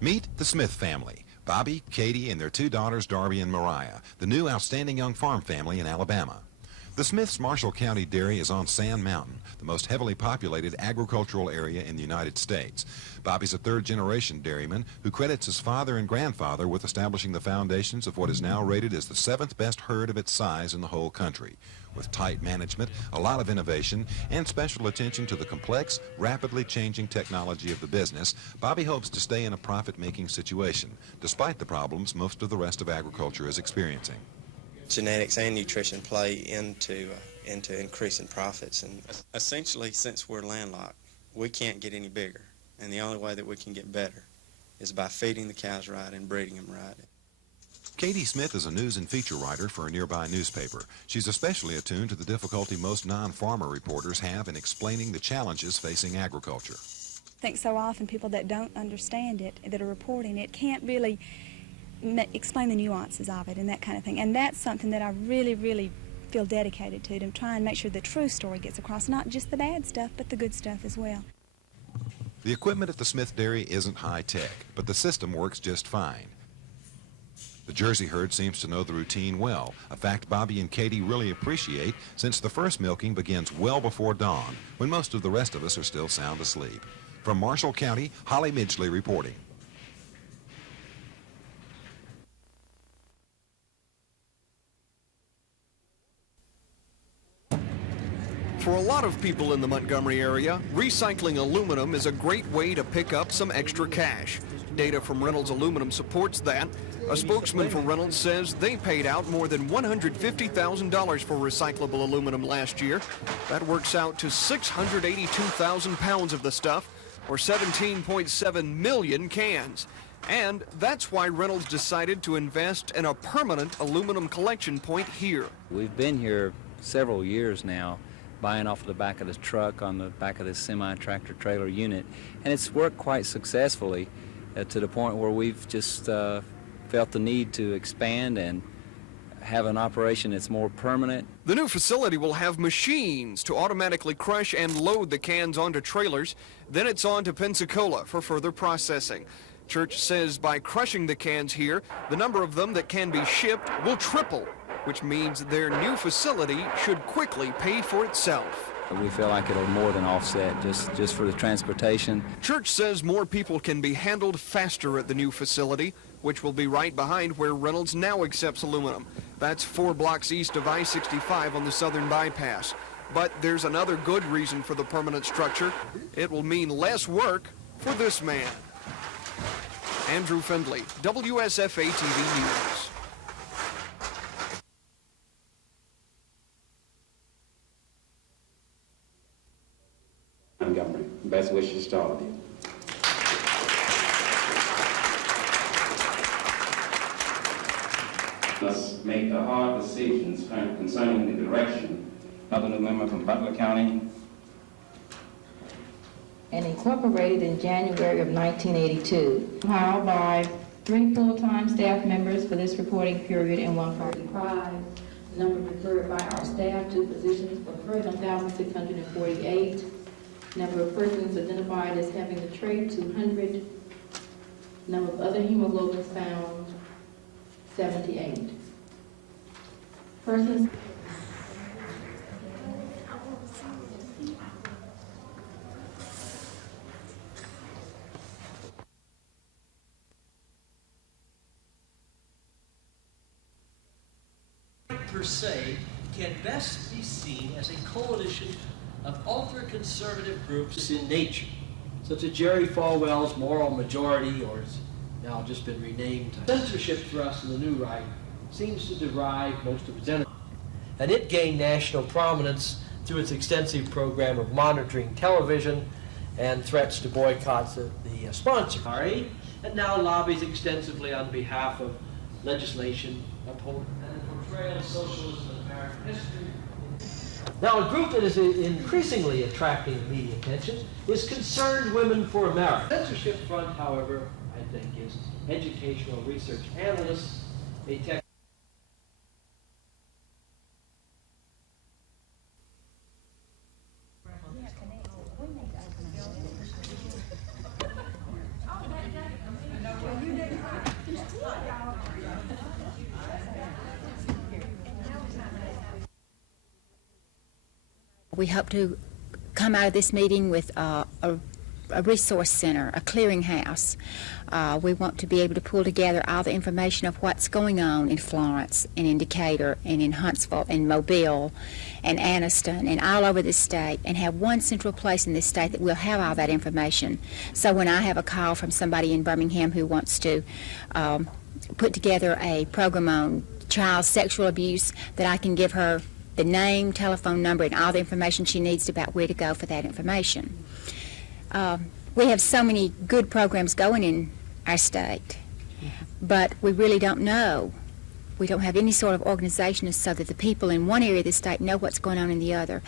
Meet the Smith family, Bobby, Katie, and their two daughters, Darby and Mariah, the new outstanding young farm family in Alabama. The Smiths' Marshall County Dairy is on Sand Mountain, the most heavily populated agricultural area in the United States. Bobby's a third-generation dairyman who credits his father and grandfather with establishing the foundations of what is now rated as the 7th best herd of its size in the whole country. With tight management, a lot of innovation, and special attention to the complex, rapidly changing technology of the business, Bobby hopes to stay in a profit-making situation, despite the problems most of the rest of agriculture is experiencing. Genetics and nutrition play into increasing profits, and essentially, since we're landlocked, we can't get any bigger, and the only way that we can get better is by feeding the cows right and breeding them right. Katie Smith is a news and feature writer for a nearby newspaper. She's especially attuned to the difficulty most non-farmer reporters have in explaining the challenges facing agriculture. I think so often people that don't understand it, that are reporting it, can't really explain the nuances of it and that kind of thing. And that's something that I really, really feel dedicated to try and make sure the true story gets across, not just the bad stuff, but the good stuff as well. The equipment at the Smith Dairy isn't high-tech, but the system works just fine. The Jersey herd seems to know the routine well, a fact Bobby and Katie really appreciate since the first milking begins well before dawn, when most of the rest of us are still sound asleep. From Marshall County, Holly Midgley reporting. For a lot of people in the Montgomery area, recycling aluminum is a great way to pick up some extra cash. Data from Reynolds Aluminum supports that. A spokesman for Reynolds says they paid out more than $150,000 for recyclable aluminum last year. That works out to 682,000 pounds of the stuff, or 17.7 million cans. And that's why Reynolds decided to invest in a permanent aluminum collection point here. We've been here several years now, buying off the back of this truck on the back of this semi-tractor trailer unit, and it's worked quite successfully to the point where we've just felt the need to expand and have an operation that's more permanent. The new facility will have machines to automatically crush and load the cans onto trailers. Then it's on to Pensacola for further processing. Church says by crushing the cans here, the number of them that can be shipped will triple, which means their new facility should quickly pay for itself. We feel like it'll more than offset just for the transportation. Church says more people can be handled faster at the new facility, which will be right behind where Reynolds now accepts aluminum. That's 4 blocks east of I-65 on the southern bypass. But there's another good reason for the permanent structure. It will mean less work for this man. Andrew Findley, WSFA TV News. Montgomery. Best wishes to all of you. Must make the hard decisions concerning the direction of the new member from Butler County. And incorporated in January of 1982. Hired by 3 full-time staff members for this reporting period and 1 part-time. Number referred by our staff to positions for 1,648. Number of persons identified as having the trait, 200. Number of other hemoglobins found, 78. Persons per se can best be seen as a coalition of ultra-conservative groups in nature, such as Jerry Falwell's Moral Majority, or it's now just been renamed censorship thrust in the New Right, seems to derive most of its energy. And it gained national prominence through its extensive program of monitoring television and threats to boycotts of the sponsor party, and now lobbies extensively on behalf of legislation upholding and portrayal of socialism in American history. Now, a group that is increasingly attracting media attention is Concerned Women for America. The censorship front, however, I think, is educational research analysts, a tech We hope to come out of this meeting with a resource center, a clearinghouse. We want to be able to pull together all the information of what's going on in Florence and in Decatur and in Huntsville and Mobile and Anniston and all over this state, and have one central place in this state that will have all that information. So when I have a call from somebody in Birmingham who wants to put together a program on child sexual abuse, that I can give her the name, telephone number, and all the information she needs about where to go for that information. We have so many good programs going in our state, but we really don't know. We don't have any sort of organization so that the people in one area of the state know what's going on in the other.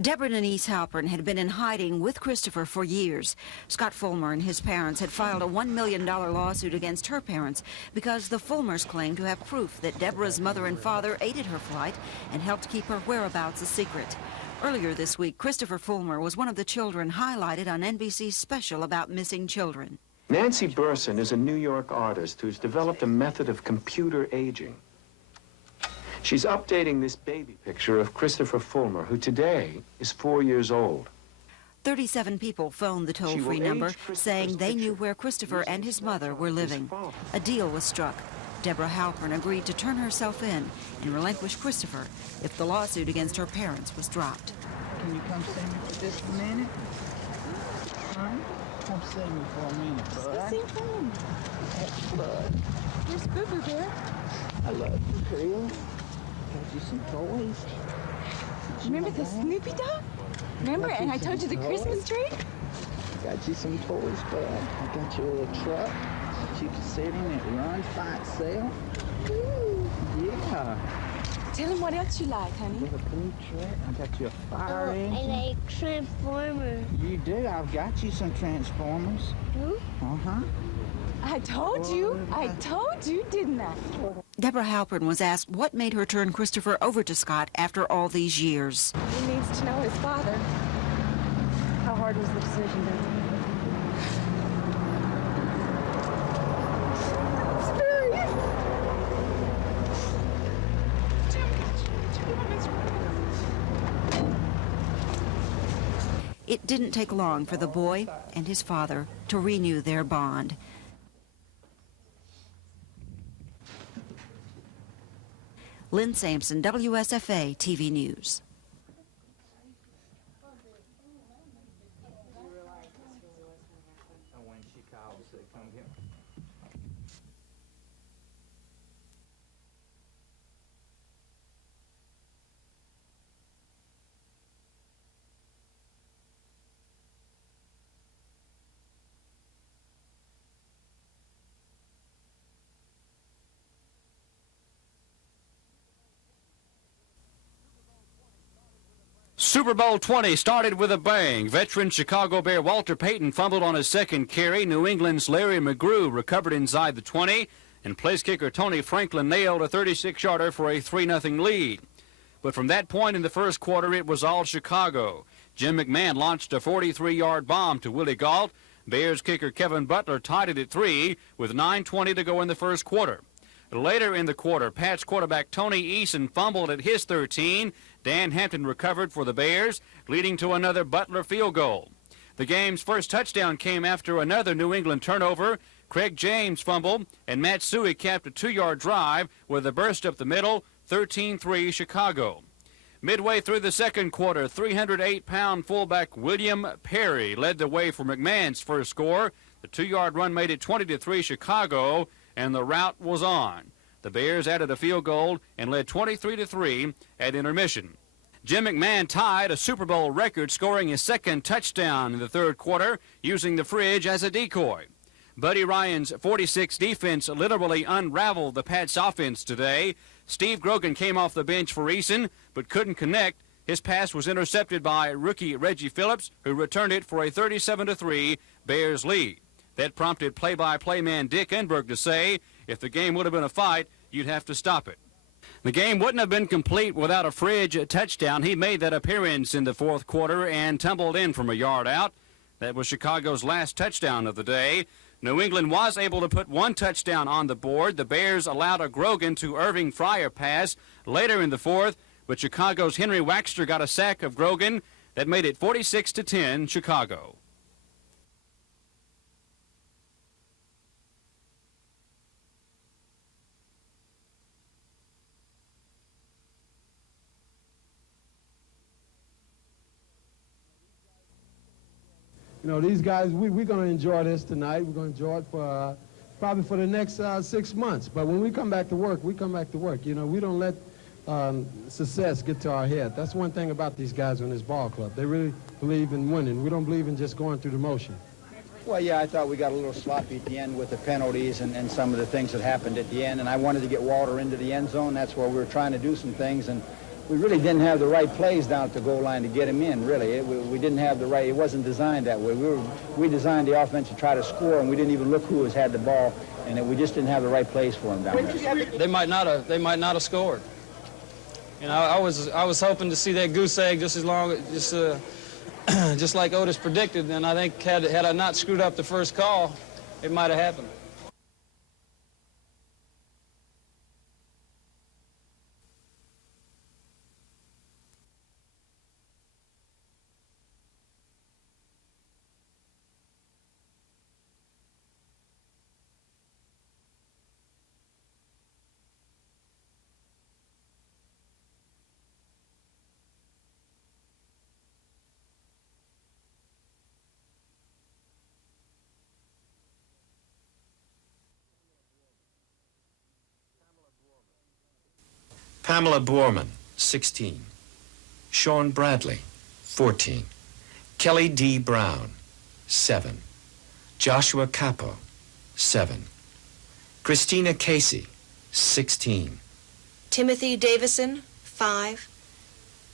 Deborah Denise Halpern had been in hiding with Christopher for years. Scott Fulmer and his parents had filed a $1 million lawsuit against her parents because the Fulmers claimed to have proof that Deborah's mother and father aided her flight and helped keep her whereabouts a secret. Earlier this week, Christopher Fulmer was one of the children highlighted on NBC's special about missing children. Nancy Burson is a New York artist who's developed a method of computer aging. She's updating this baby picture of Christopher Fulmer, who today is 4 years old. 37 people phoned the toll-free number saying they knew where Christopher and his mother were living. A deal was struck. Deborah Halpern agreed to turn herself in and relinquish Christopher if the lawsuit against her parents was dropped. Can you come see me for just a minute? Huh? Come see me for a minute, bud. Let's see him. Bud. Here's Boo Boo Bear. I love you, Creel. Got you some toys. Remember the Snoopy dog? Remember? And I told you the Christmas tree? Got you some toys, bud. I got you a little truck that you can sit in. It runs by itself. Ooh. Yeah. Tell him what else you like, honey. With a blue truck. I got you a fire engine. And a transformer. You do. I've got you some transformers. Uh-huh. I told you, didn't I? Deborah Halpern was asked what made her turn Christopher over to Scott after all these years. He needs to know his father. How hard was the decision then? It didn't take long for the boy and his father to renew their bond. Lynn Sampson, WSFA TV News. Super Bowl 20 started with a bang. Veteran Chicago Bear Walter Payton fumbled on his second carry. New England's Larry McGrew recovered inside the 20, and place kicker Tony Franklin nailed a 36-yarder for a 3-0 lead. But from that point in the first quarter, it was all Chicago. Jim McMahon launched a 43-yard bomb to Willie Gault. Bears kicker Kevin Butler tied it at 3 with 9:20 to go in the first quarter. Later in the quarter, Pats quarterback Tony Eason fumbled at his 13, Dan Hampton recovered for the Bears, leading to another Butler field goal. The game's first touchdown came after another New England turnover. Craig James fumbled, and Matt Suey capped a 2-yard drive with a burst up the middle, 13-3 Chicago. Midway through the second quarter, 308-pound fullback William Perry led the way for McMahon's first score. The 2-yard run made it 20-3 Chicago, and the rout was on. The Bears added a field goal and led 23-3 at intermission. Jim McMahon tied a Super Bowl record, scoring his second touchdown in the third quarter, using the fridge as a decoy. Buddy Ryan's 46 defense literally unraveled the Pats' offense today. Steve Grogan came off the bench for Eason, but couldn't connect. His pass was intercepted by rookie Reggie Phillips, who returned it for a 37-3 Bears lead. That prompted play-by-play man Dick Enberg to say, if the game would have been a fight, you'd have to stop it. The game wouldn't have been complete without a fridge touchdown. He made that appearance in the fourth quarter and tumbled in from a yard out. That was Chicago's last touchdown of the day. New England was able to put one touchdown on the board. The Bears allowed a Grogan to Irving Fryer pass later in the fourth, but Chicago's Henry Waxter got a sack of Grogan that made it 46-10 Chicago. You know, these guys, we're going to enjoy this tonight. We're going to enjoy it for probably for the next 6 months. But when we come back to work, we come back to work. You know, we don't let success get to our head. That's one thing about these guys on this ball club. They really believe in winning. We don't believe in just going through the motion. Well, yeah, I thought we got a little sloppy at the end with the penalties and some of the things that happened at the end. And I wanted to get Walter into the end zone. That's where we were trying to do some things. And we really didn't have the right plays down at the goal line to get him in, really. We didn't have the right, it wasn't designed that way. We designed the offense to try to score, and we didn't even look who had the ball, and we just didn't have the right plays for him down there. They might not have scored. You know, I was hoping to see that goose egg just like Otis predicted, and I think had I not screwed up the first call, it might have happened. Pamela Borman, 16. Sean Bradley, 14. Kelly D. Brown, 7. Joshua Capo, 7. Christina Casey, 16. Timothy Davison, 5.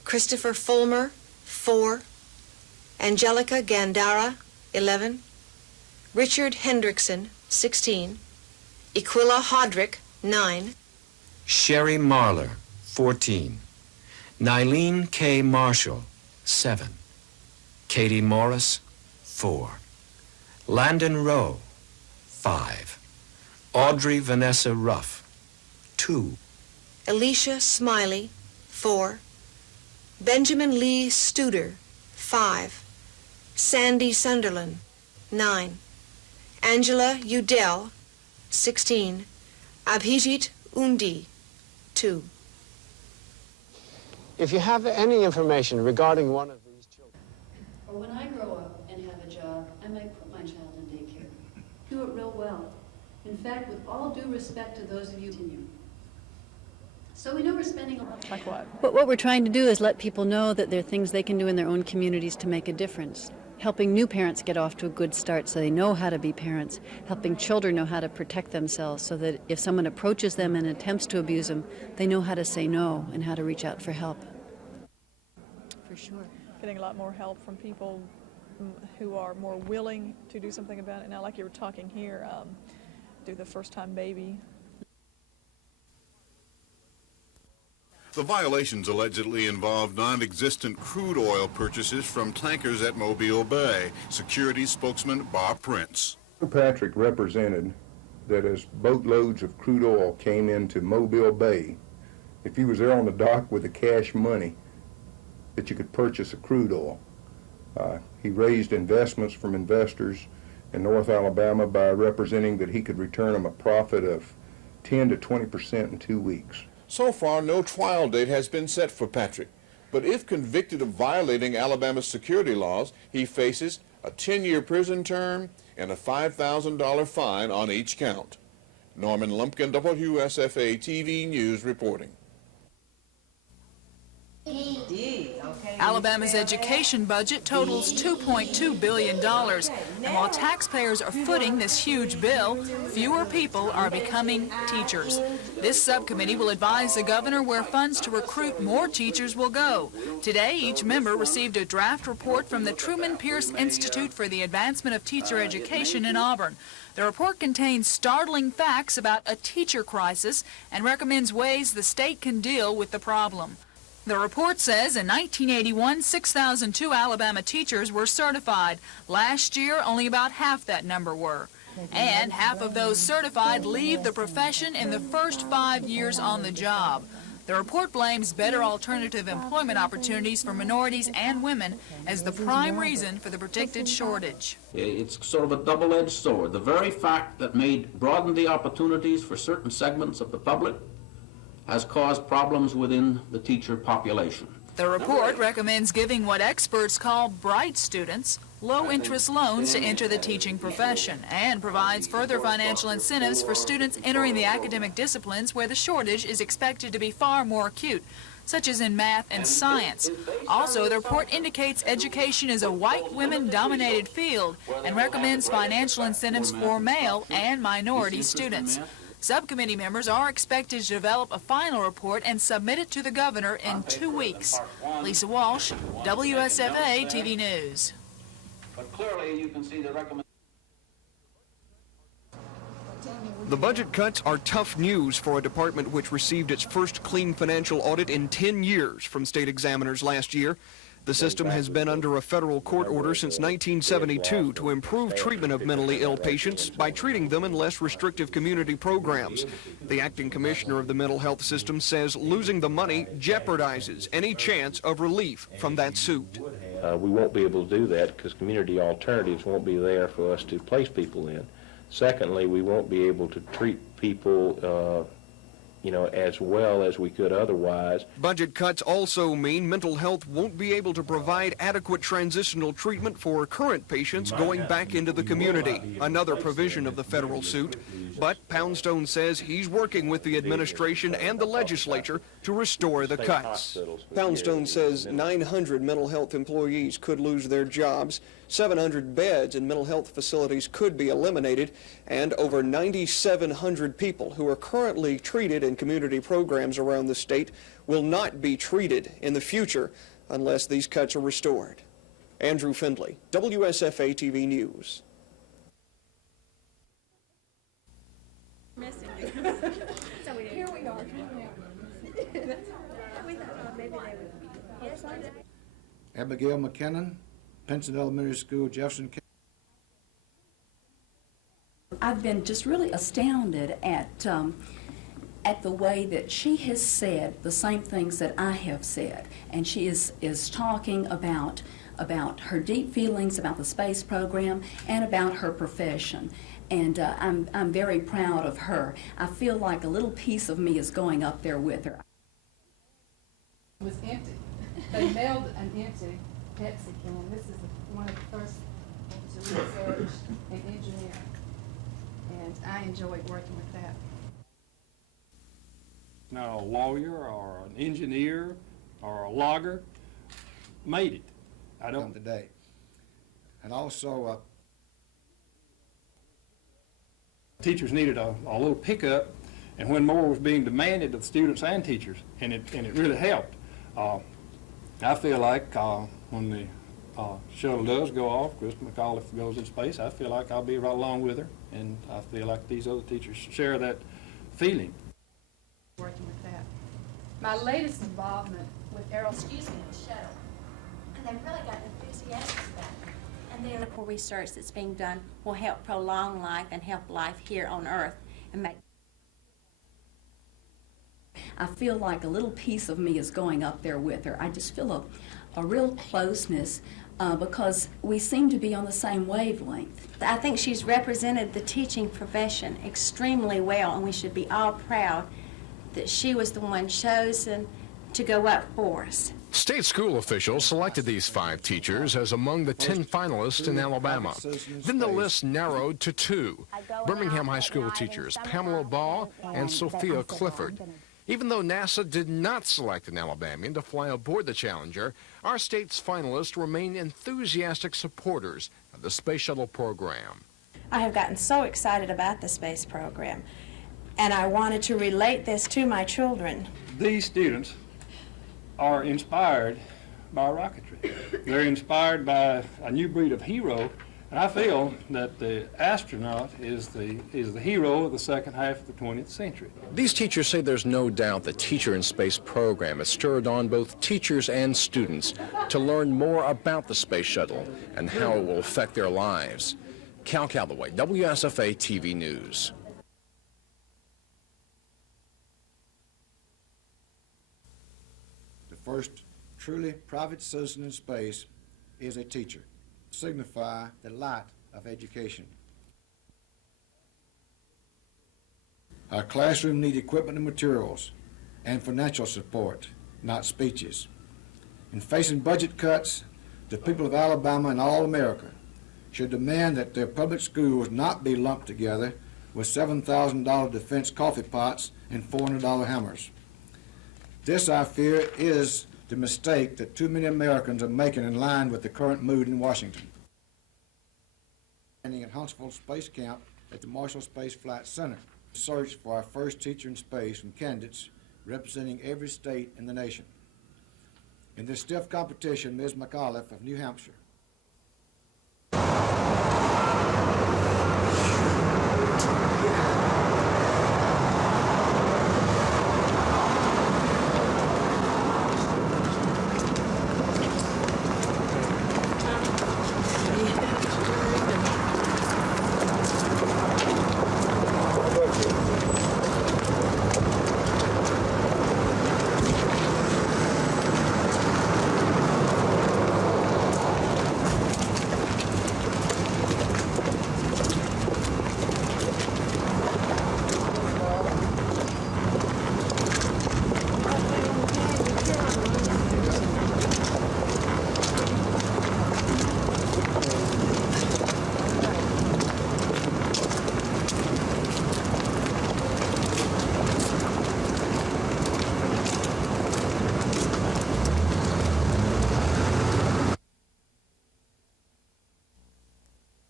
Christopher Fulmer, 4. Angelica Gandara, 11. Richard Hendrickson, 16. Equilla Hodrick, 9. Sherry Marler, 14. Nylene K. Marshall, 7. Katie Morris, 4. Landon Rowe, 5. Audrey Vanessa Ruff, 2. Alicia Smiley, 4. Benjamin Lee Studer, 5. Sandy Sunderland, 9. Angela Udell, 16. Abhijit Undi, 2. If you have any information regarding one of these children, or when I grow up and have a job, I might put my child in daycare. Do it real well. In fact, with all due respect to those of you who continue. So we know we're spending a lot. Like what? But what we're trying to do is let people know that there are things they can do in their own communities to make a difference. Helping new parents get off to a good start so they know how to be parents. Helping children know how to protect themselves so that if someone approaches them and attempts to abuse them, they know how to say no and how to reach out for help. For sure. Getting a lot more help from people who are more willing to do something about it. Now, like you were talking here, do the first-time baby. The violations allegedly involved non-existent crude oil purchases from tankers at Mobile Bay. Security spokesman Bob Prince. Patrick represented that as boatloads of crude oil came into Mobile Bay, if he was there on the dock with the cash money, that you could purchase a crude oil. He raised investments from investors in North Alabama by representing that he could return them a profit of 10 to 20% in 2 weeks. So far, no trial date has been set for Patrick, but if convicted of violating Alabama's security laws, he faces a 10-year prison term and a $5,000 fine on each count. Norman Lumpkin, WSFA TV News reporting. Alabama's education budget totals $2.2 billion, and while taxpayers are footing this huge bill, fewer people are becoming teachers. This subcommittee will advise the governor where funds to recruit more teachers will go. Today, each member received a draft report from the Truman Pierce Institute for the Advancement of Teacher Education in Auburn. The report contains startling facts about a teacher crisis and recommends ways the state can deal with the problem. The report says in 1981, 6,002 Alabama teachers were certified. Last year, only about half that number were. And half of those certified leave the profession in the first 5 years on the job. The report blames better alternative employment opportunities for minorities and women as the prime reason for the predicted shortage. It's sort of a double-edged sword. The very fact that broadened the opportunities for certain segments of the public has caused problems within the teacher population. The report recommends giving what experts call bright students low-interest loans to enter the teaching profession and provides further financial incentives for students entering the academic disciplines where the shortage is expected to be far more acute, such as in math and science. Also, the report indicates education is a white, women-dominated field and recommends financial incentives for male and minority students. Subcommittee members are expected to develop a final report and submit it to the governor in 2 weeks. Lisa Walsh, WSFA TV News. But clearly you can see the recommendation. The budget cuts are tough news for a department which received its first clean financial audit in 10 years from state examiners last year. The system has been under a federal court order since 1972 to improve treatment of mentally ill patients by treating them in less restrictive community programs. The acting commissioner of the mental health system says losing the money jeopardizes any chance of relief from that suit. We won't be able to do that because community alternatives won't be there for us to place people in. Secondly, we won't be able to treat people as well as we could otherwise. Budget cuts also mean mental health won't be able to provide adequate transitional treatment for current patients going back into the community, another provision of the federal suit. But Poundstone says he's working with the administration and the legislature to restore the cuts. Poundstone says 900 mental health employees could lose their jobs, 700 beds in mental health facilities could be eliminated, and over 9,700 people who are currently treated in community programs around the state will not be treated in the future unless these cuts are restored. Andrew Findlay, WSFA TV News. Missing you. So here we are. We thought maybe they would. Abigail McKinnon, Penson Elementary School, Jefferson County. I've been just really astounded at the way that she has said the same things that I have said, and she is talking about her deep feelings about the space program and about her profession. And I'm very proud of her. I feel like a little piece of me is going up there with her. It was empty. They mailed an empty Pepsi can. This is one of the first to research and engineer. And I enjoyed working with that. Now a lawyer or an engineer or a logger made it. I don't today. And also teachers needed a little pickup, and when more was being demanded of students and teachers, and it really helped. I feel like when the shuttle does go off, Krista McAuliffe goes in space, I feel like I'll be right along with her, and I feel like these other teachers share that feeling. Working with that. My latest involvement with Excuse me, the shuttle. And they've really got enthusiastic about it. And the medical research that's being done will help prolong life and help life here on Earth and make. I feel like a little piece of me is going up there with her. I just feel a real closeness because we seem to be on the same wavelength. I think she's represented the teaching profession extremely well, and we should be all proud that she was the one chosen to go up for us. State school officials selected these 5 teachers as among the 10 finalists in Alabama. Then the list narrowed to 2, Birmingham High School teachers Pamela Ball and Sophia Clifford. Even though NASA did not select an Alabamian to fly aboard the Challenger, our state's finalists remain enthusiastic supporters of the Space Shuttle program. I have gotten so excited about the space program, and I wanted to relate this to my children. These students are inspired by rocketry. They're inspired by a new breed of hero, and I feel that the astronaut is the hero of the second half of the 20th century. These teachers say there's no doubt the Teacher in Space program has stirred on both teachers and students to learn more about the Space Shuttle and how it will affect their lives. Cal Calloway, WSFA TV News. The first truly private citizen in space is a teacher, signify the light of education. Our classroom need equipment and materials and financial support, not speeches. In facing budget cuts, the people of Alabama and all America should demand that their public schools not be lumped together with $7,000 defense coffee pots and $400 hammers. This, I fear, is the mistake that too many Americans are making in line with the current mood in Washington. Standing at Huntsville Space Camp at the Marshall Space Flight Center, search for our first teacher in space from candidates representing every state in the nation. In this stiff competition, Ms. McAuliffe of New Hampshire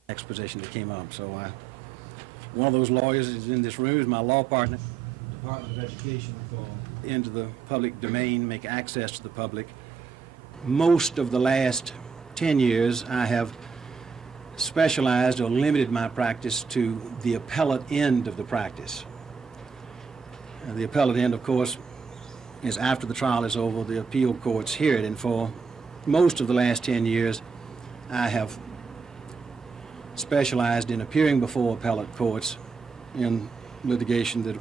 exposition that came up. So one of those lawyers is in this room, is my law partner. Department of Education for into the public domain, make access to the public. Most of the last 10 years, I have specialized or limited my practice to the appellate end of the practice. The appellate end, of course, is after the trial is over, the appeal courts hear it, and for most of the last 10 years, I have specialized in appearing before appellate courts in litigation that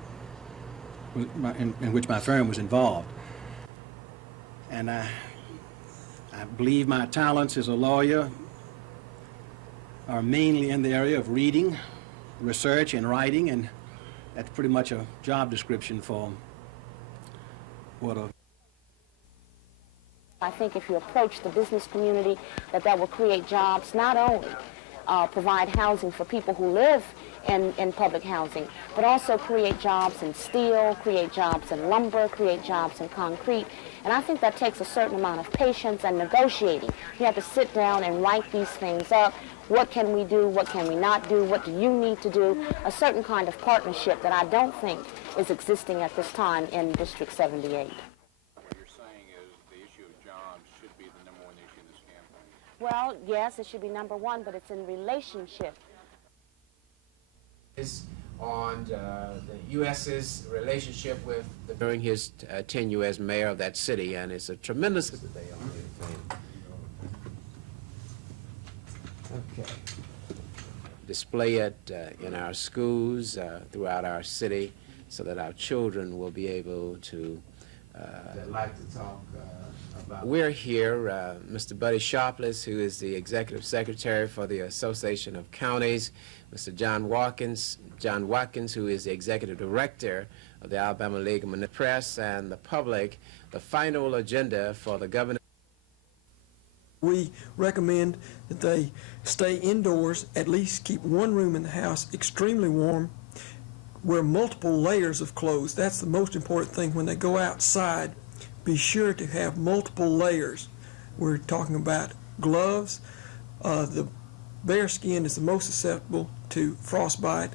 in which my firm was involved. And I believe my talents as a lawyer are mainly in the area of reading, research, and writing, and that's pretty much a job description for what a... I think if you approach the business community, that will create jobs, not only provide housing for people who live in public housing, but also create jobs in steel, create jobs in lumber, create jobs in concrete. And I think that takes a certain amount of patience and negotiating. You have to sit down and write these things up. What can we do? What can we not do? What do you need to do? A certain kind of partnership that I don't think is existing at this time in District 78. Well, yes, it should be number one, but it's in relationship. Is on the U.S.'s relationship with during his tenure as mayor of that city, and it's a tremendous... Okay. Display it in our schools throughout our city so that our children will be able to like to talk about. We're here, Mr. Buddy Sharpless, who is the Executive Secretary for the Association of Counties, Mr. John Watkins, who is the Executive Director of the Alabama League of Press, and the public, the final agenda for the governor. We recommend that they stay indoors, at least keep one room in the house extremely warm, wear multiple layers of clothes. That's the most important thing. When they go outside, be sure to have multiple layers. We're talking about gloves. The bare skin is the most susceptible to frostbite.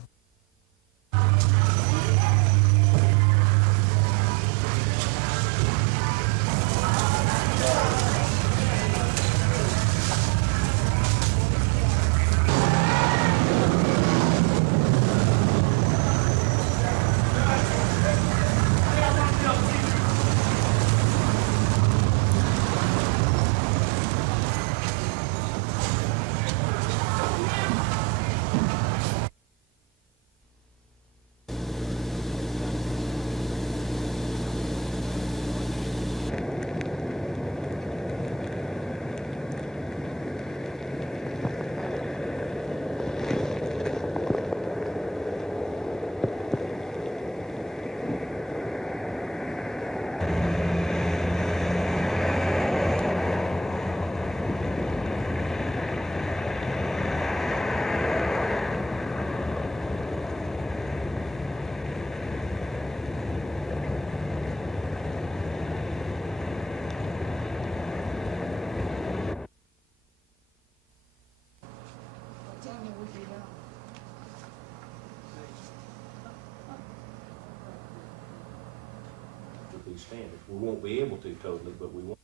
Standards. We won't be able to totally, but we won't.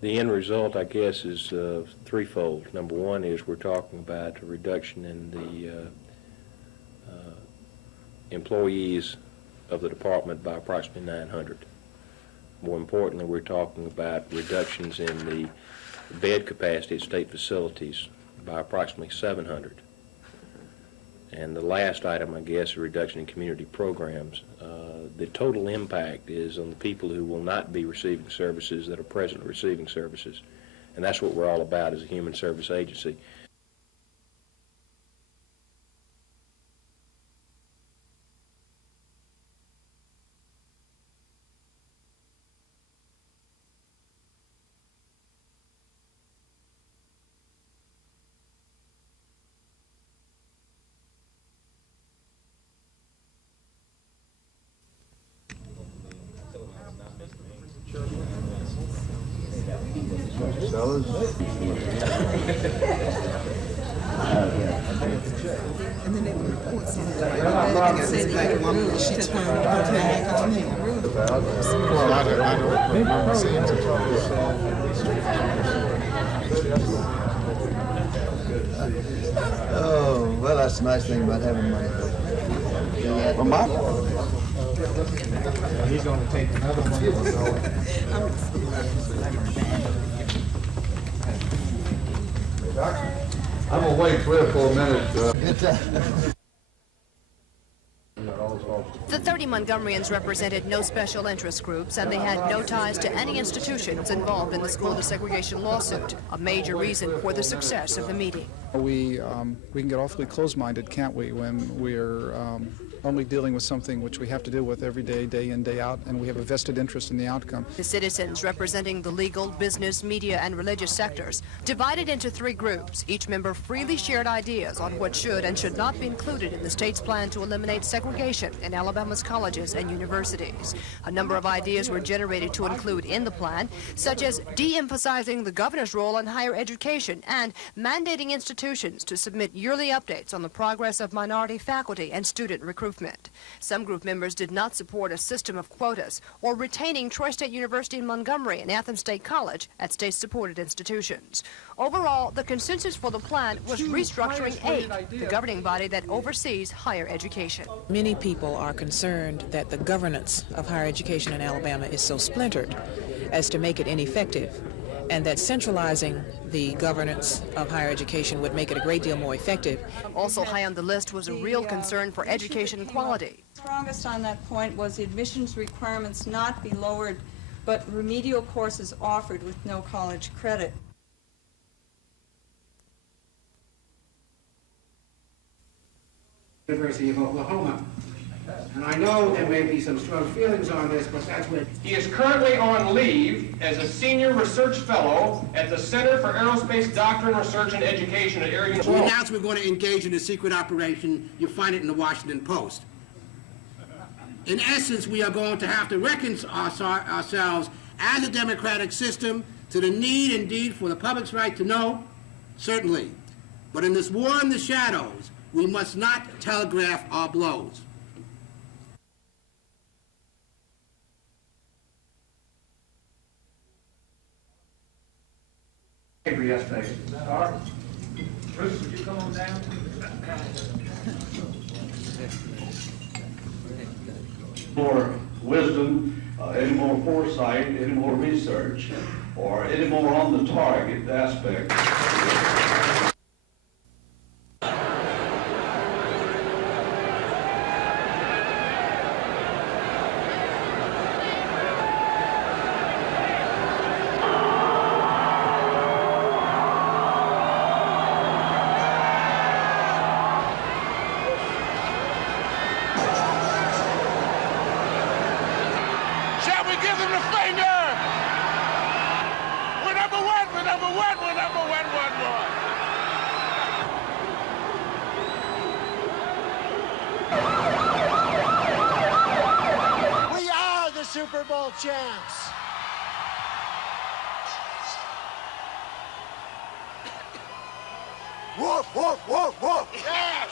The end result, I guess, is threefold. Number one is we're talking about a reduction in the employees of the department by approximately 900. More importantly, we're talking about reductions in the bed capacity at state facilities by approximately 700. And the last item, I guess, a reduction in community programs. The total impact is on the people who will not be receiving services that are presently receiving services. And that's what we're all about as a human service agency. Fellas. And then they would report something. They say the other woman, she took her back to me. Well, I don't remember seeing it. Oh, well, that's the nice thing about having money. Well, my he's going to take another one. I'm going to wait 3 or 4 minutes. The 30 Montgomeryans represented no special interest groups, and they had no ties to any institutions involved in the school desegregation lawsuit, a major reason for the success of the meeting. We can get awfully closed-minded, can't we, when we're only dealing with something which we have to deal with every day, day in, day out, and we have a vested interest in the outcome. The citizens representing the legal, business, media, and religious sectors divided into 3 groups. Each member freely shared ideas on what should and should not be included in the state's plan to eliminate segregation in Alabama's colleges and universities. A number of ideas were generated to include in the plan, such as de-emphasizing the governor's role in higher education and mandating institutions to submit yearly updates on the progress of minority faculty and student recruitment. Some group members did not support a system of quotas or retaining Troy State University in Montgomery and Athens State College at state-supported institutions. Overall, the consensus for the plan was restructuring AID, the governing body that oversees higher education. Many people are concerned that the governance of higher education in Alabama is so splintered as to make it ineffective. and that centralizing the governance of higher education would make it a great deal more effective. Also high on the list was a real concern for education quality. Strongest on that point was the admissions requirements not be lowered, but remedial courses offered with no college credit. University of Oklahoma. And I know there may be some strong feelings on this, but that's what... He is currently on leave as a senior research fellow at the Center for Aerospace Doctrine, Research, and Education at Air University. We announced we're going to engage in a secret operation. You find it in the Washington Post. In essence, we are going to have to reckon ourselves as a democratic system to the need, indeed, for the public's right to know, certainly. But in this war in the shadows, we must not telegraph our blows. Yes, thank you. Bruce, would you come on down? More wisdom, any more foresight, any more research, or any more on the target aspect. Super Bowl champs. Woof, woof, woof, woof. Yes.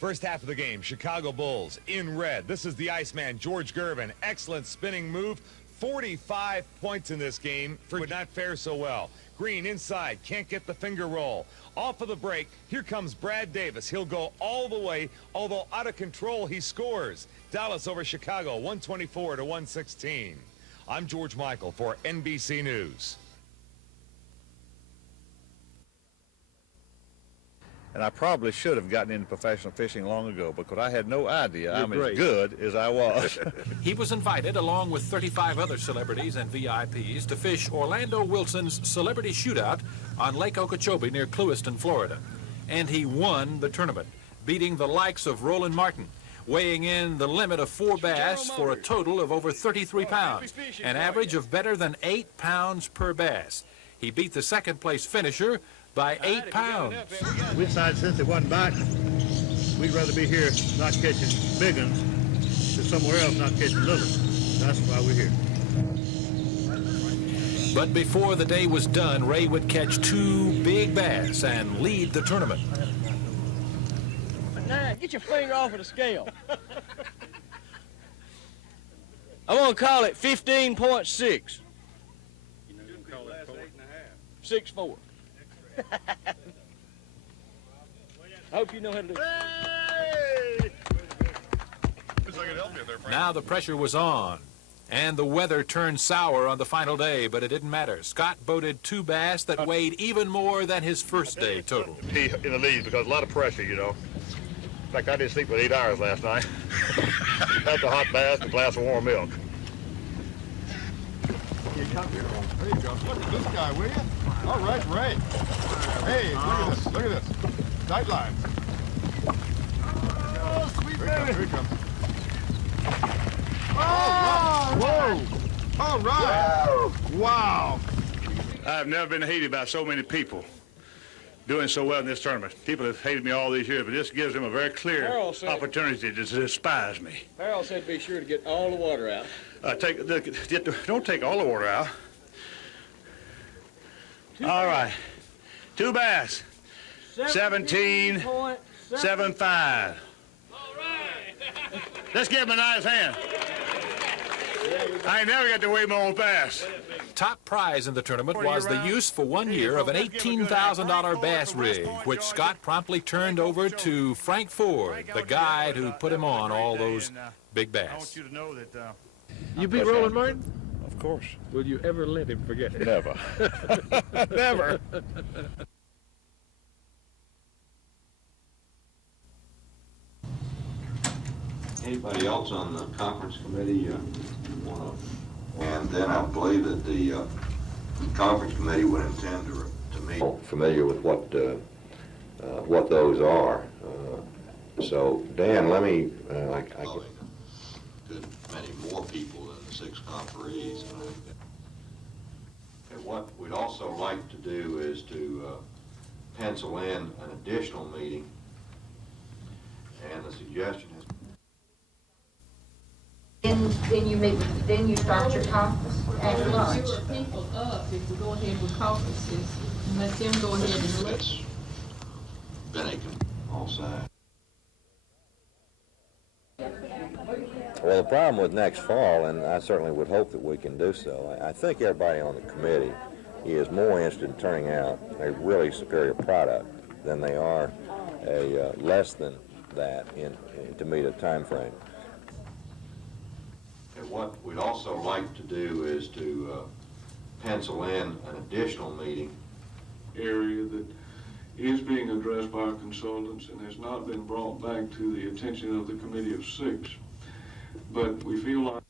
First half of the game, Chicago Bulls in red. This is the Iceman, George Gervin. Excellent spinning move. 45 points in this game. Would not fare so well. Green inside, can't get the finger roll. Off of the break, here comes Brad Davis. He'll go all the way, although out of control, he scores. Dallas over Chicago, 124-116. I'm George Michael for NBC News. And I probably should have gotten into professional fishing long ago because I had no idea I'm as good as I was. He was invited, along with 35 other celebrities and VIPs, to fish Orlando Wilson's Celebrity Shootout on Lake Okeechobee near Clewiston, Florida. And he won the tournament, beating the likes of Roland Martin, weighing in the limit of 4 bass for a total of over 33 pounds, an average of better than 8 pounds per bass. He beat the second-place finisher by 8 pounds. We decided since it wasn't biting, we'd rather be here not catching big ones than somewhere else not catching little ones. That's why we're here. But before the day was done, Ray would catch 2 big bass and lead the tournament. Now, get your finger off of the scale. I'm going to call it 15.6. 6'4". I hope you know how to do it. Now the pressure was on, and the weather turned sour on the final day, but it didn't matter. Scott boated 2 bass that weighed even more than his first day total. He in the lead because a lot of pressure, you know. In fact, I didn't sleep for 8 hours last night. Had the hot bath and a glass of warm milk. you come here. There you go. Look at this guy, will you? All right, Ray. Hey, look at this. Look at this. Tight line. Oh, sweet baby. Here he comes. Oh, whoa. All right. Wow. I've never been hated by so many people doing so well in this tournament. People have hated me all these years, but this gives them a very clear opportunity to despise me. Harold said be sure to get all the water out. Don't take all the water out. All right. 2 bass. 17.75. Let's give him a nice hand. I ain't never got to weigh my own bass. Top prize in the tournament was the use for 1 year of an $18,000 bass rig, which Scott promptly turned over to Frank Ford, the guide who put him on all those big bass. I want you to know that... You beat Roland Martin? Of course. Will you ever let him forget it? Never. Never. Anybody else on the conference committee want to? And then I believe that the conference committee would intend to meet. Familiar with what those are. So Dan, let me. I get good many more people than the 6 conferees. And what we'd also like to do is to pencil in an additional meeting. And the suggestion is. Then you meet, then you start your conference after lunch. People up if we go ahead with conferences, and let them go ahead and look. It's been a all sides. Well, the problem with next fall, and I certainly would hope that we can do so, I think everybody on the committee is more interested in turning out a really superior product than they are a less than that to meet a time frame. And what we'd also like to do is to pencil in an additional meeting. Area that is being addressed by our consultants and has not been brought back to the attention of the Committee of 6. But we feel like...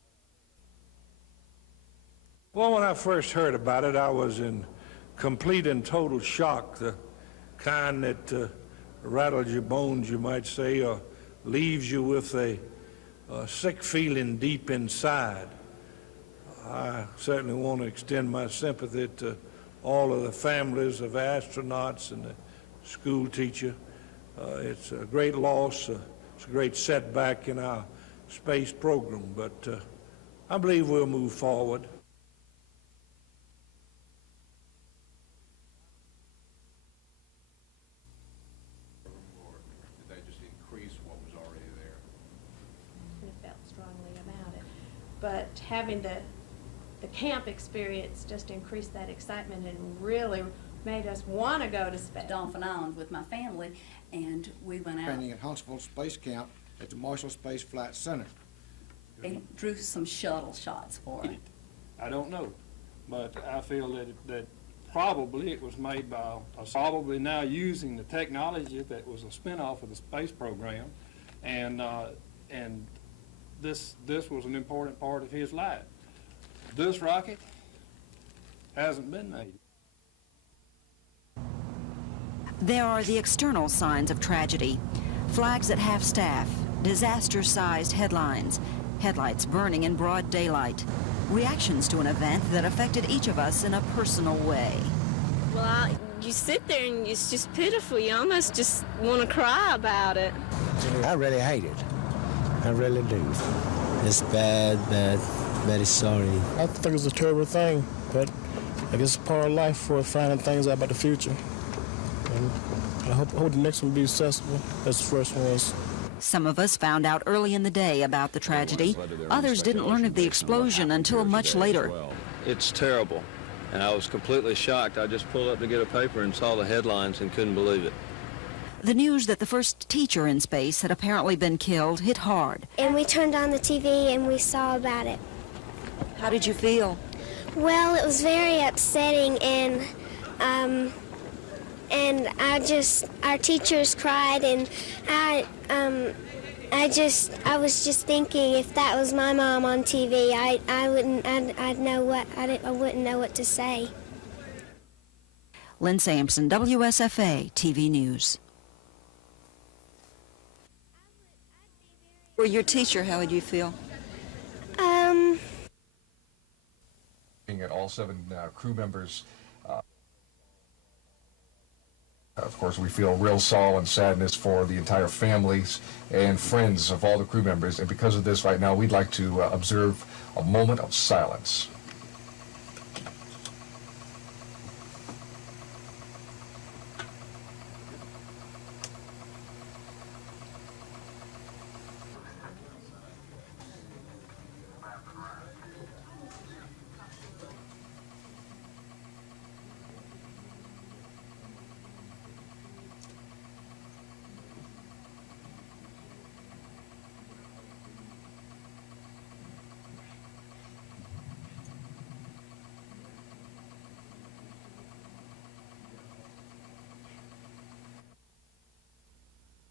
Well, when I first heard about it, I was in complete and total shock, the kind that rattles your bones, you might say, or leaves you with a sick feeling deep inside. I certainly want to extend my sympathy to all of the families of astronauts and the school teacher. It's a great loss. It's a great setback in our space program, but I believe we'll move forward. But having the camp experience just increased that excitement and really made us want to go to space. Dolphin Island with my family, and we went out. Training at Huntsville Space Camp at the Marshall Space Flight Center. And drew some shuttle shots for it. I don't know, but I feel that probably it was made by probably now using the technology that was a spinoff of the space program, and this was an important part of his life. This rocket hasn't been made. There are the external signs of tragedy. Flags at half-staff, disaster-sized headlines, headlights burning in broad daylight, reactions to an event that affected each of us in a personal way. Well, you sit there and it's just pitiful. You almost just want to cry about it. I really hate it. I really do. It's bad, very sorry. I think it's a terrible thing, but I guess it's part of life for finding things out about the future. And I hope the next one will be successful as the first one was. Some of us found out early in the day about the tragedy. Others didn't learn of the explosion until much later. It's terrible, and I was completely shocked. I just pulled up to get a paper and saw the headlines and couldn't believe it. The news that the first teacher in space had apparently been killed hit hard. And we turned on the TV and we saw about it. How did you feel? Well, it was very upsetting, and our teachers cried, and I was just thinking if that was my mom on TV, I wouldn't know what to say. Lynn Sampson, WSFA TV News. For your teacher, how would you feel? At all 7 crew members. Of course, we feel real sorrow and sadness for the entire families and friends of all the crew members. And because of this, right now, we'd like to observe a moment of silence.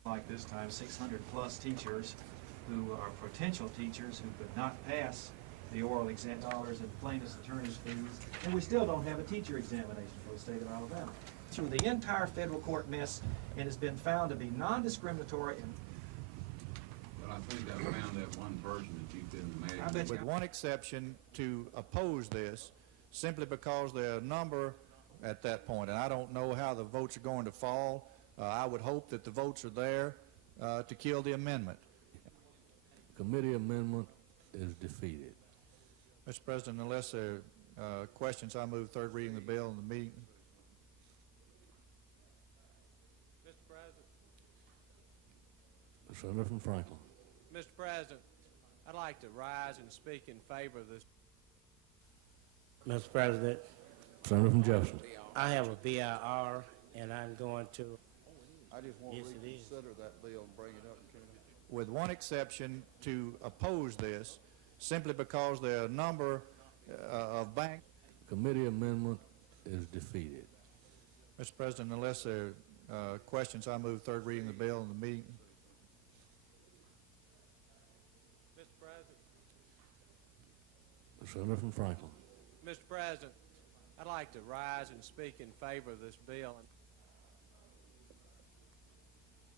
Like this time, 600 plus teachers who are potential teachers who could not pass the oral exam dollars and plaintiff's attorney's fees, and we still don't have a teacher examination for the state of Alabama. Through the entire federal court mess, and has been found to be non-discriminatory. Well, I think I found that one version that you couldn't imagine. With one exception, to oppose this, simply because there are a number at that point, and I don't know how the votes are going to fall. I would hope that the votes are there to kill the amendment. Committee amendment is defeated. Mr. President, unless there are questions, I move third reading of the bill in the meeting. Mr. President. Senator from Franklin. Mr. President, I'd like to rise and speak in favor of this. Mr. President. Senator from Jefferson. I have a BIR, and I'm going to. I just want to reconsider that bill and bring it up. With one exception, to oppose this, simply because there are a number of banks. Committee amendment is defeated. Mr. President, unless there are questions, I move third reading of the bill in the meeting. Mr. President. Senator from Franklin. Mr. President, I'd like to rise and speak in favor of this bill.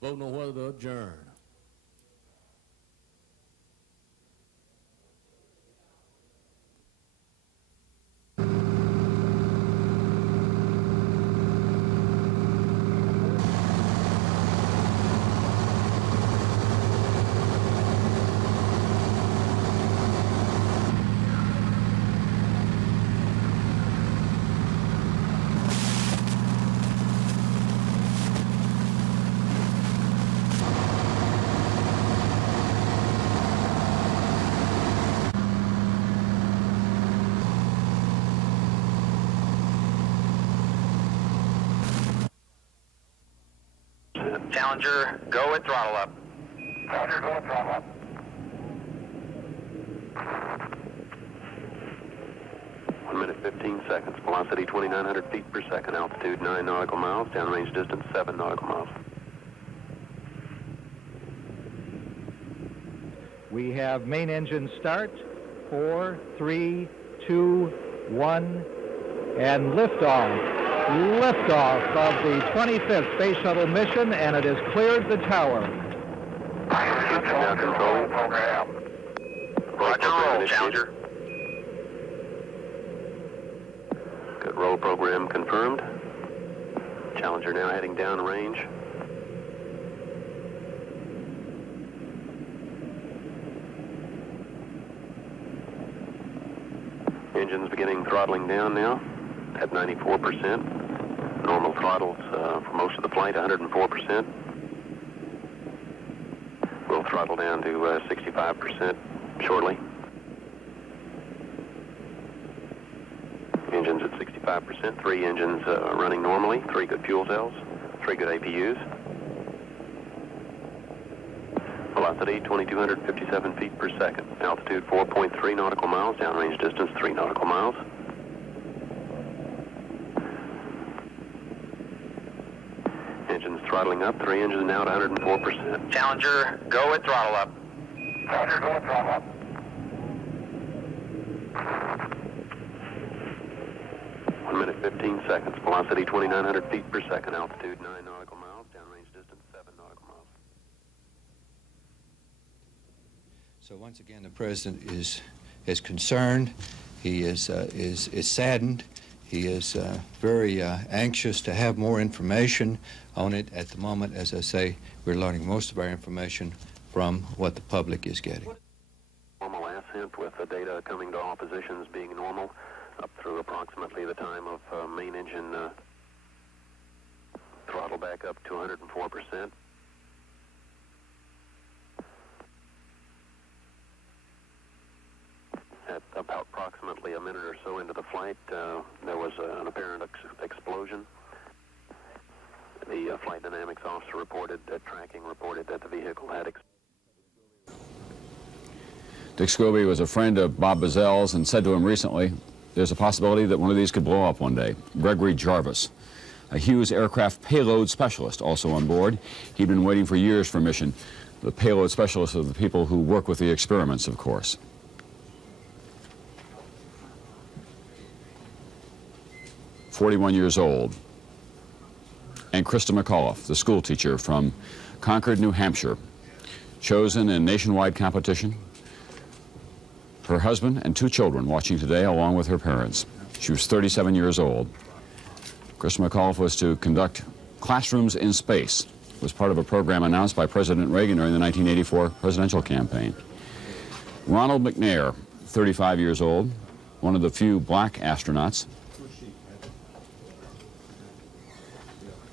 Voting on whether to adjourn. Challenger, go at throttle up. Challenger, go at throttle up. One minute, 15 seconds. Velocity 2,900 feet per second. Altitude 9 nautical miles. Downrange distance 7 nautical miles. We have main engine start. 4, 3, 2, 1, and liftoff. Liftoff of the 25th Space Shuttle mission, and it has cleared the tower. Now control. Roger, roll, Challenger. Good roll program confirmed. Challenger now heading downrange. Engines beginning throttling down now at 94%. Normal throttles for most of the flight, 104%. We'll throttle down to 65% shortly. Engines at 65%, 3 engines running normally, 3 good fuel cells, 3 good APUs. Velocity 2,257 feet per second. Altitude 4.3 nautical miles, downrange distance 3 nautical miles. Engines throttling up. 3 engines now at 104%. Challenger, go at throttle up. Challenger, go at throttle up. 1 minute 15 seconds. Velocity 2,900 feet per second. Altitude 9 nautical miles. Downrange distance 7 nautical miles. So once again, the president is concerned. He is saddened. He is very anxious to have more information on it. At the moment, as I say, we're learning most of our information from what the public is getting. Normal ascent with the data coming to all positions being normal up through approximately the time of main engine throttle back up to 104%. At about approximately a minute or so into the flight, there was an apparent explosion. The flight dynamics officer reported that tracking reported that the vehicle had Dick Scobie was a friend of Bob Bazel's and said to him recently, there's a possibility that one of these could blow up one day. Gregory Jarvis, a Hughes aircraft payload specialist, also on board. He'd been waiting for years for a mission. The payload specialists are the people who work with the experiments, of course. "41 years old. And Krista McAuliffe, the school teacher from Concord, New Hampshire, chosen in nationwide competition. Her husband and 2 children watching today along with her parents. She was 37 years old. Krista McAuliffe was to conduct Classrooms in Space. It was part of a program announced by President Reagan during the 1984 presidential campaign. Ronald McNair, 35 years old, one of the few black astronauts,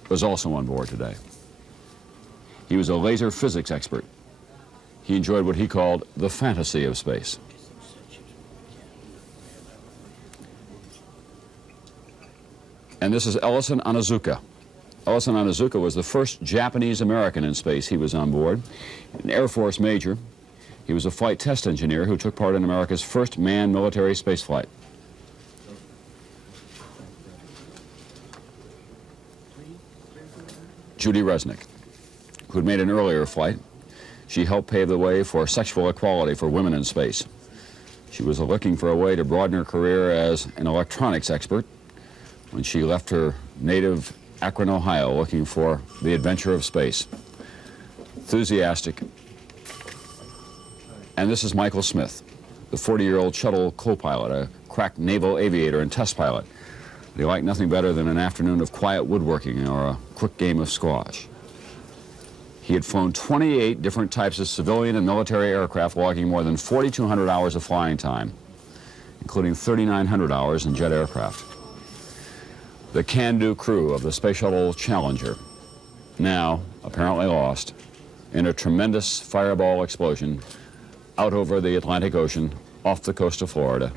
was also on board today. He was a laser physics expert. He enjoyed what he called the fantasy of space. And this is Ellison Onizuka. Ellison Onizuka was the first Japanese American in space. He was on board, an Air Force major. He was a flight test engineer who took part in America's first manned military space flight. Judy Resnick, who'd made an earlier flight. She helped pave the way for sexual equality for women in space. She was looking for a way to broaden her career as an electronics expert when she left her native Akron, Ohio, looking for the adventure of space. Enthusiastic. And this is Michael Smith, the 40-year-old shuttle co-pilot, a crack naval aviator and test pilot. They like nothing better than an afternoon of quiet woodworking or a quick game of squash. He had flown 28 different types of civilian and military aircraft, logging more than 4,200 hours of flying time, including 3,900 hours in jet aircraft. The can-do crew of the Space Shuttle Challenger, now apparently lost in a tremendous fireball explosion out over the Atlantic Ocean off the coast of Florida.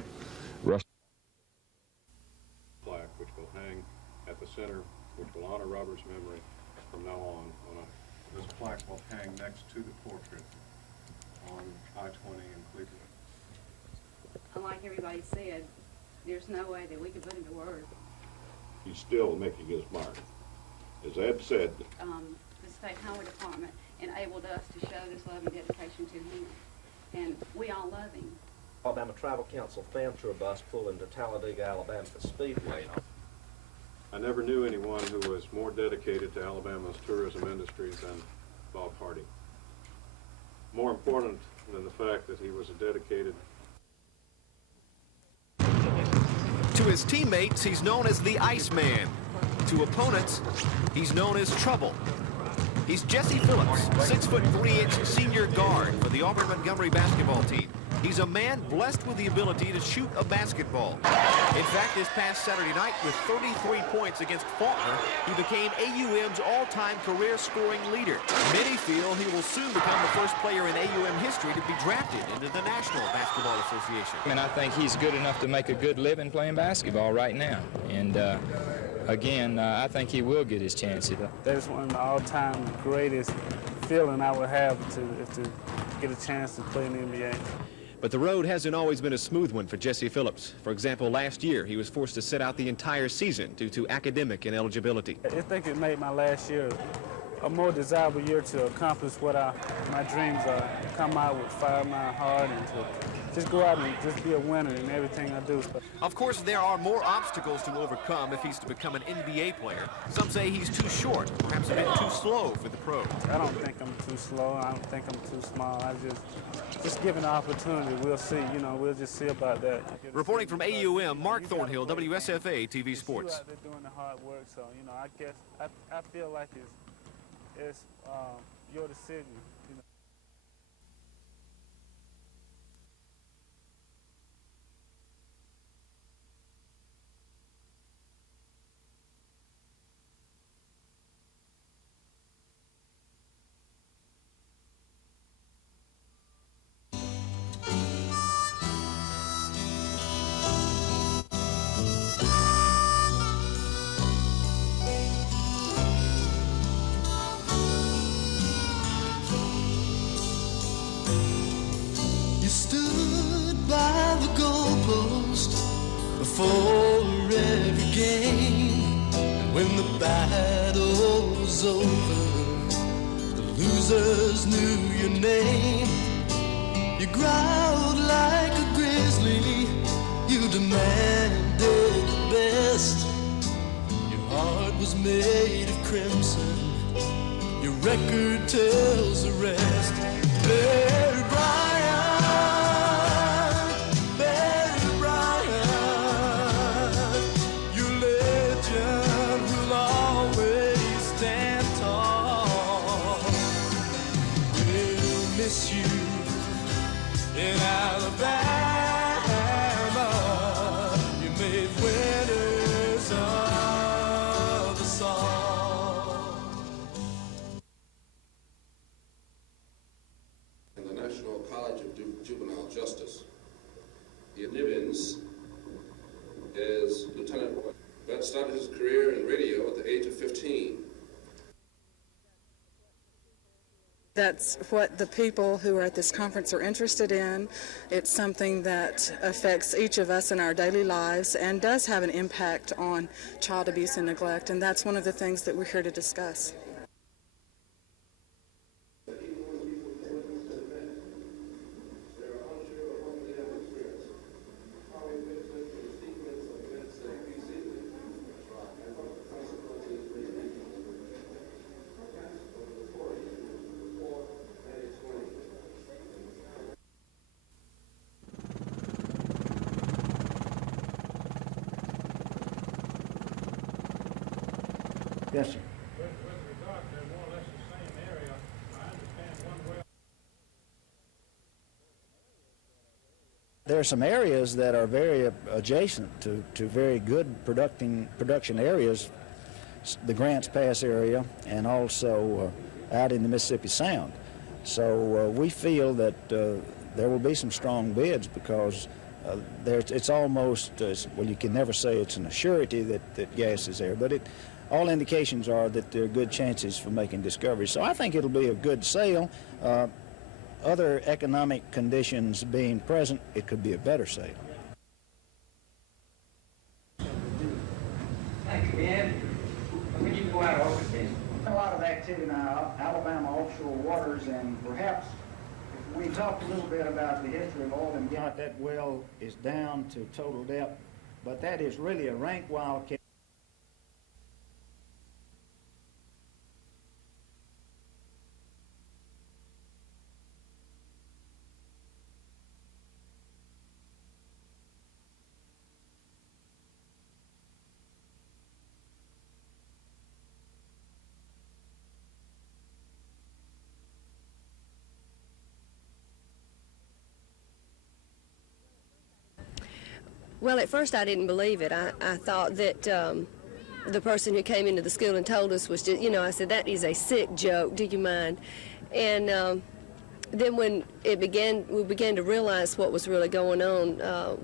Plaque which will hang at the center, which will honor Robert's memory from now on. This plaque will hang next to the portrait on I-20 in Cleveland. Like everybody said, there's no way that we could put into words. He's still making his mark. As Ed said, The State Highway Department enabled us to show this love and dedication to him, and we all love him. Alabama Tribal Council fan tour bus pulled into Talladega, Alabama for Speedway. I never knew anyone who was more dedicated to Alabama's tourism industry than Bob Hardy. More important than the fact that he was a dedicated. To his teammates, he's known as the Iceman. To opponents, he's known as Trouble. He's Jesse Phillips, 6'3" senior guard for the Auburn Montgomery basketball team. He's a man blessed with the ability to shoot a basketball. In fact, this past Saturday night, with 33 points against Faulkner, he became AUM's all-time career scoring leader. Many feel he will soon become the first player in AUM history to be drafted into the National Basketball Association. And I think he's good enough to make a good living playing basketball right now. And again, I think he will get his chances. That's one of the all-time greatest feeling I would have to get a chance to play in the NBA. But the road hasn't always been a smooth one for Jesse Phillips. For example, last year, he was forced to sit out the entire season due to academic ineligibility. I think it made my last year a more desirable year to accomplish what my dreams are. Come out with fire in my heart and to just go out and just be a winner in everything I do. Of course, there are more obstacles to overcome if he's to become an NBA player. Some say he's too short, perhaps a bit too slow for the pros. I don't think I'm too slow. I don't think I'm too small. I just given the opportunity, we'll see. You know, we'll just see about that. Reporting from AUM, Mark Thornhill, WSFA TV Sports. They're doing the hard work, so you know, I guess I feel like it's your decision. You know. Before every game, and when the battle was over, the losers knew your name. You growled like a grizzly, you demanded the best. Your heart was made of crimson, your record tells the rest. Barry Bryant, in Alabama, you made winners of the song. In the National College of Juvenile Justice, Nivens is Lieutenant. Vet started his career in radio at the age of 15. That's what the people who are at this conference are interested in. It's something that affects each of us in our daily lives and does have an impact on child abuse and neglect, and that's one of the things that we're here to discuss. Yes, sir. There are some areas that are very adjacent to very good production areas, the Grants Pass area and also out in the Mississippi Sound. So we feel that there will be some strong bids because it's almost, well, you can never say it's an assurity that gas is there, but all indications are that there are good chances for making discoveries. So I think it'll be a good sale. Other economic conditions being present, it could be a better sale. Thank you, Ben. When you go out over this, a lot of activity in our Alabama offshore waters, and perhaps if we talk a little bit about the history of oil and gas. That well is down to total depth, but that is really a rank wildcat. Well, at first I didn't believe it. I thought that the person who came into the school and told us was just, I said, that is a sick joke, do you mind? And then when we began to realize what was really going on,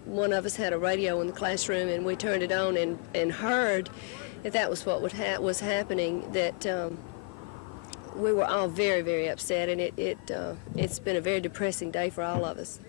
one of us had a radio in the classroom and we turned it on and heard that was what was happening, that we were all very, very upset, and it's been a very depressing day for all of us.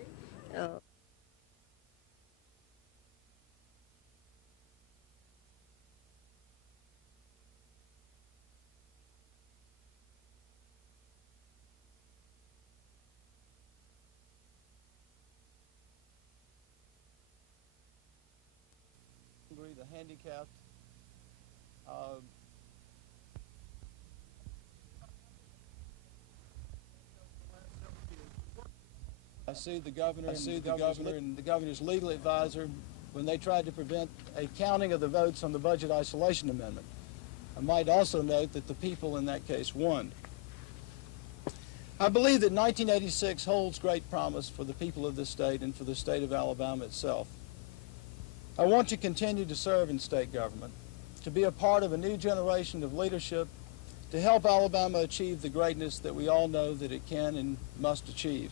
handicapped. I sued the governor and the governor's legal advisor when they tried to prevent a counting of the votes on the budget isolation amendment. I might also note that the people in that case won. I believe that 1986 holds great promise for the people of this state and for the state of Alabama itself. I want to continue to serve in state government, to be a part of a new generation of leadership, to help Alabama achieve the greatness that we all know that it can and must achieve.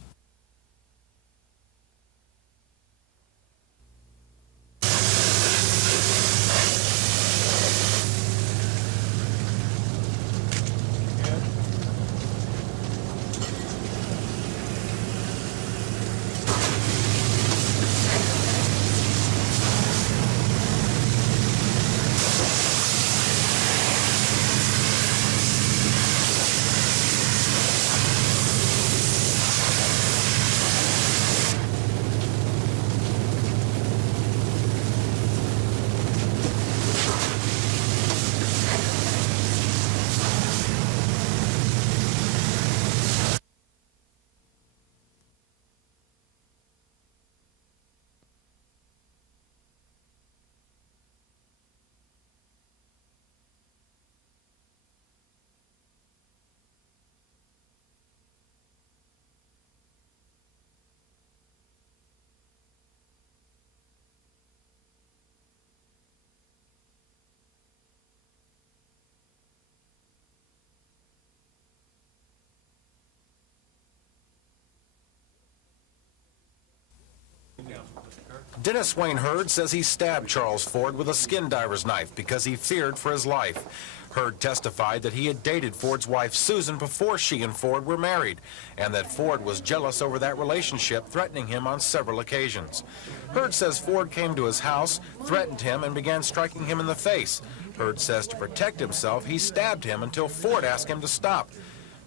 Dennis Wayne Hurd says he stabbed Charles Ford with a skin diver's knife because he feared for his life. Hurd testified that he had dated Ford's wife Susan before she and Ford were married, and that Ford was jealous over that relationship, threatening him on several occasions. Hurd says Ford came to his house, threatened him, and began striking him in the face. Hurd says to protect himself, he stabbed him until Ford asked him to stop.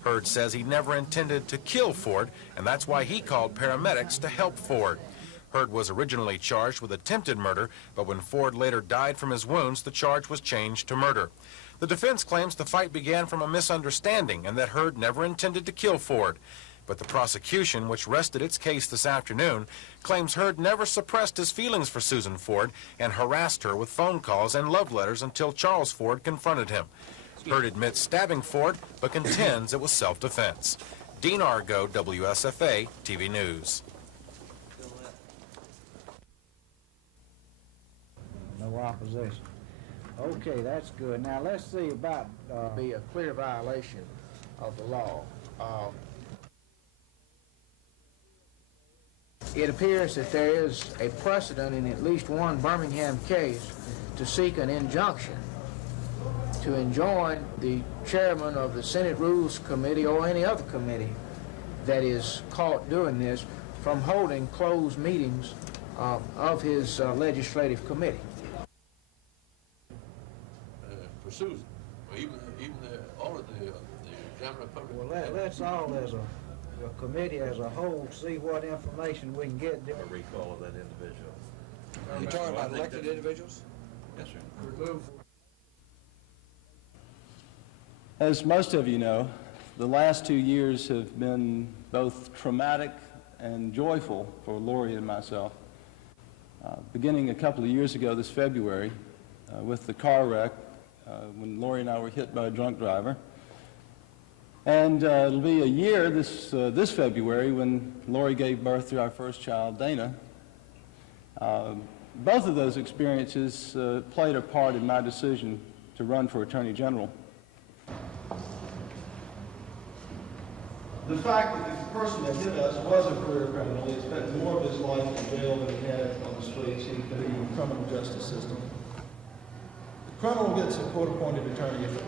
Hurd says he never intended to kill Ford, and that's why he called paramedics to help Ford. Hurd was originally charged with attempted murder, but when Ford later died from his wounds, the charge was changed to murder. The defense claims the fight began from a misunderstanding and that Hurd never intended to kill Ford. But the prosecution, which rested its case this afternoon, claims Hurd never suppressed his feelings for Susan Ford and harassed her with phone calls and love letters until Charles Ford confronted him. Hurd admits stabbing Ford, but contends it was self-defense. Dean Argo, WSFA, TV News. No opposition. Okay, that's good. Now let's see about be a clear violation of the law. It appears that there is a precedent in at least one Birmingham case to seek an injunction to enjoin the chairman of the Senate Rules Committee or any other committee that is caught doing this from holding closed meetings of his legislative committee. For Susan, or even all of the examiner public. Well, let's all as a committee as a whole see what information we can get. A recall of that individual. You're talking about elected individuals? Yes, sir. As most of you know, the last 2 years have been both traumatic and joyful for Lori and myself. Beginning a couple of years ago this February with the car wreck when Lori and I were hit by a drunk driver. And it'll be a year this February when Lori gave birth to our first child, Dana. Both of those experiences played a part in my decision to run for Attorney General. The fact that the person that hit us was a career criminal, he spent more of his life in jail than he had on the streets, he could be in the criminal justice system. The criminal gets a court-appointed attorney if